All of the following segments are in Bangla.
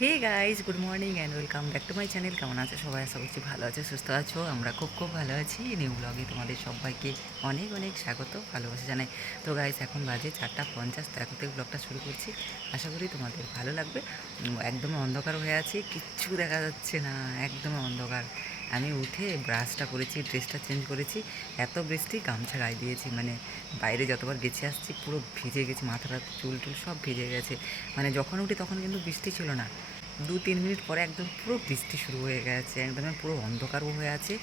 Hey guys good morning and welcome back to my channel কেমন আছে সবাই? আশা করছি ভালো আছে, সুস্থ আছো। আমরা খুব খুব ভালো আছি। নিউ ব্লগে তোমাদের সবাইকে অনেক অনেক স্বাগত, ভালোবাসা জানাই। তো গাইজ এখন বাজে চারটা পঞ্চাশ, তো এখন থেকে ব্লগটা শুরু করছি। আশা করি তোমাদের ভালো লাগবে। একদমই অন্ধকার হয়ে আছে, কিচ্ছু দেখা যাচ্ছে না, একদমই অন্ধকার। আমি উঠে ব্রাশটা করেছি ড্রেসটা চেঞ্জ করেছি, এত বৃষ্টি গামছা গায়ে দিয়েছি মানে বাইরে যতবার গেছে আসছি পুরো ভিজে গেছি, মাথাটা চুল টুল সব ভিজে গেছে। মানে যখন উঠি তখন কিন্তু বৃষ্টি ছিল না। দু তিন মিনিট পরে একদম পুরো বৃষ্টি শুরু হয়ে গেছে, একদম পুরো অন্ধকারও হয়ে আছে।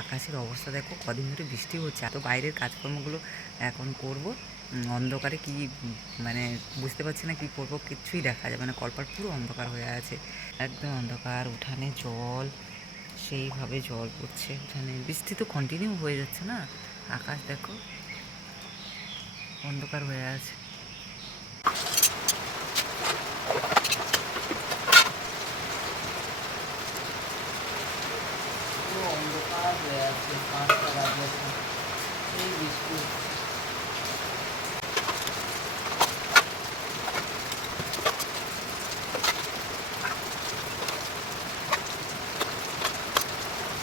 আকাশের অবস্থা দেখো, কদিন ধরে বৃষ্টি হচ্ছে। এত বাইরের কাজকর্মগুলো এখন করব অন্ধকারে কি মানে বুঝতে পারছি না কি করব কিচ্ছুই দেখা যাবে না কলপার পুরো অন্ধকার হয়ে আছে। একদম অন্ধকার, উঠানে জল সেইভাবে জল পড়ছে। উঠানে বৃষ্টি তো কন্টিনিউ হয়ে যাচ্ছে না। আকাশ দেখো, অন্ধকার হয়ে আছে। অন্ধকার হয়ে আছে এই বৃষ্টি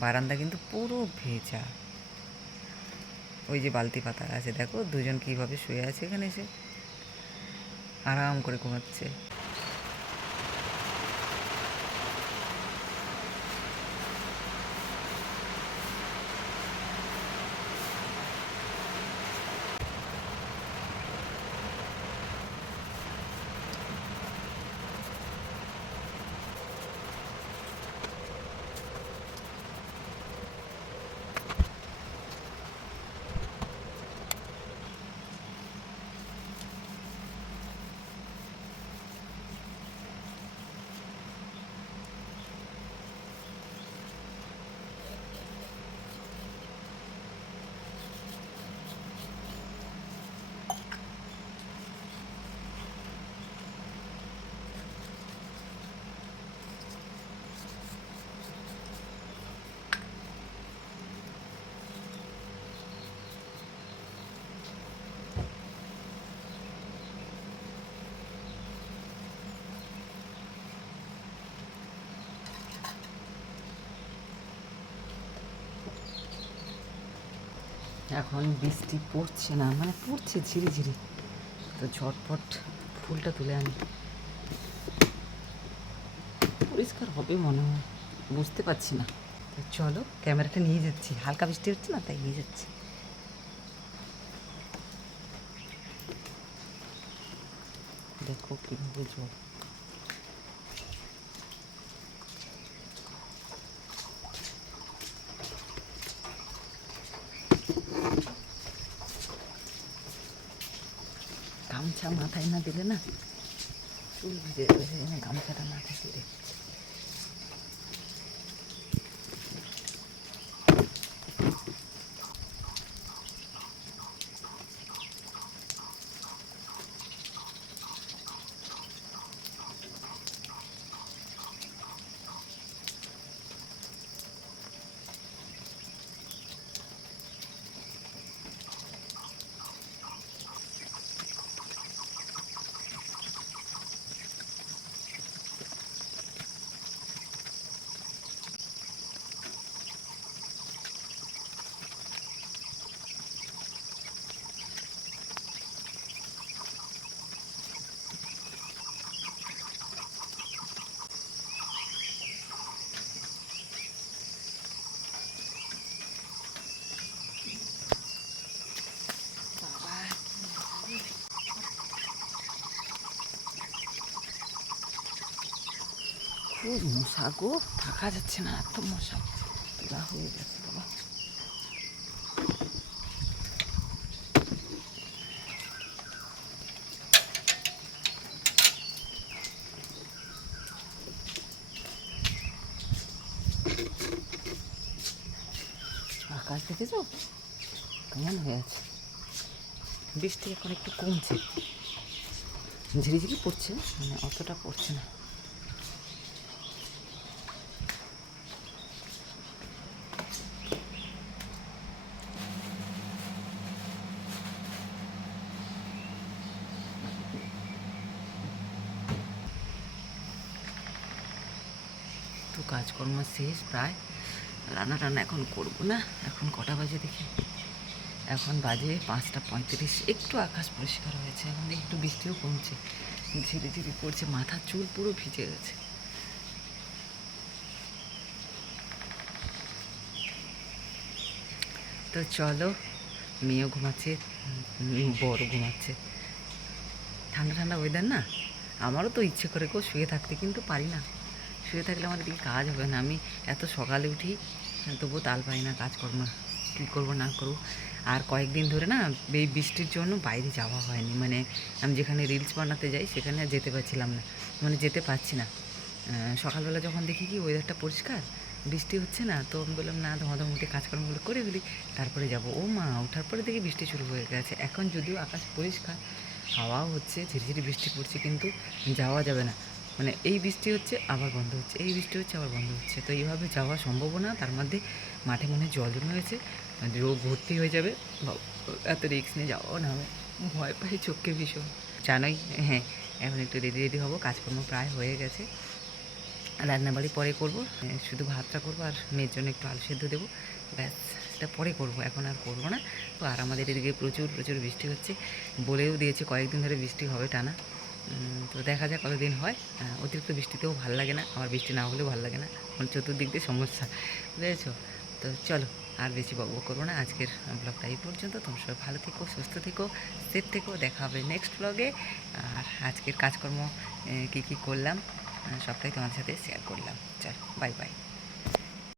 বারান্দা কিন্তু পুরো ভেজা। ওই যে বালতি পাতা আছে, দেখো, দুজন কীভাবে শুয়ে আছে এখানে এসে। আরাম করে ঘুমাচ্ছে। এখন বৃষ্টি পড়ছে না মানে পড়ছে ঝিরি ঝিরি। তো ঝটপট ফুলটা তুলে আনি। পরিষ্কার হবে মনে হয়, বুঝতে পারছি না। তো চলো, ক্যামেরাটা নিয়ে যাচ্ছি। হালকা বৃষ্টি হচ্ছে না, তাই নিয়ে যাচ্ছি। দেখো কীভাবে জল গামছা মাথায় না দিলে না চুল ভিজে গামছাটা মাথায় দিয়ে রেখেছি মশা গো থাকা যাচ্ছে না এত মশা তোলা হয়ে গেছে বাবা আকাশ দেখেছ কেমন হয়ে আছে বৃষ্টি এখন একটু কমছে ঝিরিঝিরি পড়ছে মানে অতটা পড়ছে না কাজকর্ম শেষ প্রায়। রান্না টান্না এখন করব না। এখন কটা বাজে দেখি? এখন বাজে পাঁচটা পঁয়ত্রিশ। একটু আকাশ পরিষ্কার হয়েছে, এখন একটু বৃষ্টিও কমছে। ধীরে ধীরে পড়ছে মাথার চুল পুরো ভিজে গেছে। তো চলো, মেয়েও ঘুমাচ্ছে বড় ঘুমাচ্ছে। ঠান্ডা ঠান্ডা ওয়েদার না? আমারও তো ইচ্ছে করে গো শুয়ে থাকতে, কিন্তু পারি না। শুয়ে থাকলে আমার এদিকে কাজ হবে না। আমি এত সকালে উঠি, তবুও তাল পাই না কাজকর্ম, কী করব না করব। আর কয়েকদিন ধরে না, এই বৃষ্টির জন্য বাইরে যাওয়া হয়নি। মানে আমি যেখানে রিলস বানাতে যাই, সেখানে যেতে পারছিলাম না। মানে যেতে পারছি না। সকালবেলা যখন দেখি কি ওয়েদারটা পরিষ্কার, বৃষ্টি হচ্ছে না, তো আমি বললাম, না, ধমাধম উঠে কাজকর্মগুলো করে ফেলি, তারপরে যাব। ও মা, ওঠার পরে দেখি বৃষ্টি শুরু হয়ে গেছে। এখন যদিও আকাশ পরিষ্কার, হাওয়াও হচ্ছে, ঝিরিঝিরি বৃষ্টি পড়ছে, কিন্তু যাওয়া যাবে না। মানে এই বৃষ্টি হচ্ছে, আবার বন্ধ হচ্ছে, এই বৃষ্টি হচ্ছে, আবার বন্ধ হচ্ছে। তো এইভাবে যাওয়া সম্ভব না তার মধ্যে মাঠে মনে হয় জল জমে হয়েছে রোগ ভর্তি হয়ে যাবে এত রিক্স নিয়ে যাওয়াও না হবে। ভয় পাই চোখকে ভীষণ। জানোই হ্যাঁ এখন একটু রেডি রেডি হব, কাজকর্ম প্রায় হয়ে গেছে। রান্নাবাড়ি পরে করব শুধু ভাতটা করব আর মেয়ের জন্য একটু আলু সেদ্ধ দেবো। ব্যাস, সেটা পরে করব, এখন আর করব না। তো আর আমাদের এদিকে প্রচুর প্রচুর বৃষ্টি হচ্ছে। বলেও দিয়েছে, কয়েকদিন ধরে বৃষ্টি হবে টানা। তো দেখা যাক কতদিন হয়। অতিরিক্ত বৃষ্টিতেও ভালো লাগে না। আবার বৃষ্টি না হলেও ভালো লাগে না। মানে চতুর্দিক দিয়ে সমস্যা, বুঝেছ? তো চলো, আর বেশি বকব করব না। আজকের ব্লগটা এই পর্যন্ত। তোমরা সবাই ভালো থেকো, সুস্থ থেকো সেফ থেকো। দেখা হবে নেক্সট ব্লগে আর আজকের কাজকর্ম কী কী করলাম সবটাই তোমাদের সাথে শেয়ার করলাম। চল বাই বাই